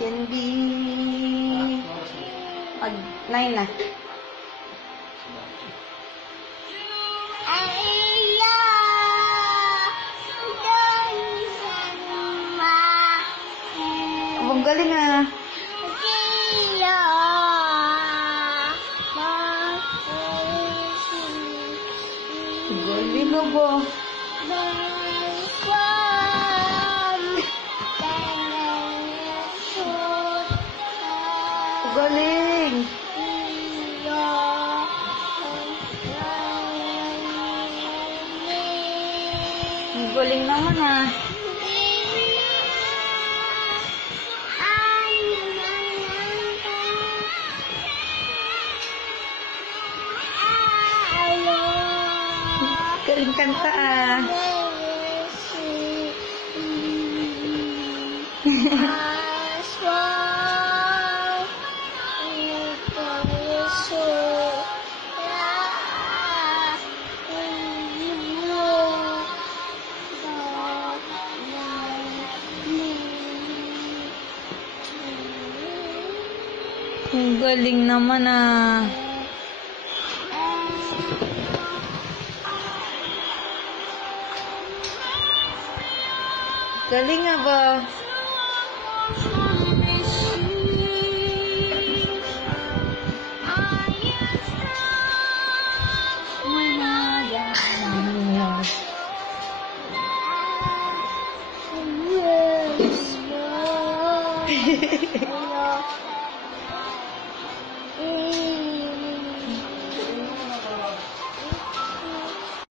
can be... 9 na. Ang galing ah. Galing ba? Galing. Galing naman ah. Galing kanta ah. Ang galing naman ah. Galing nga ba?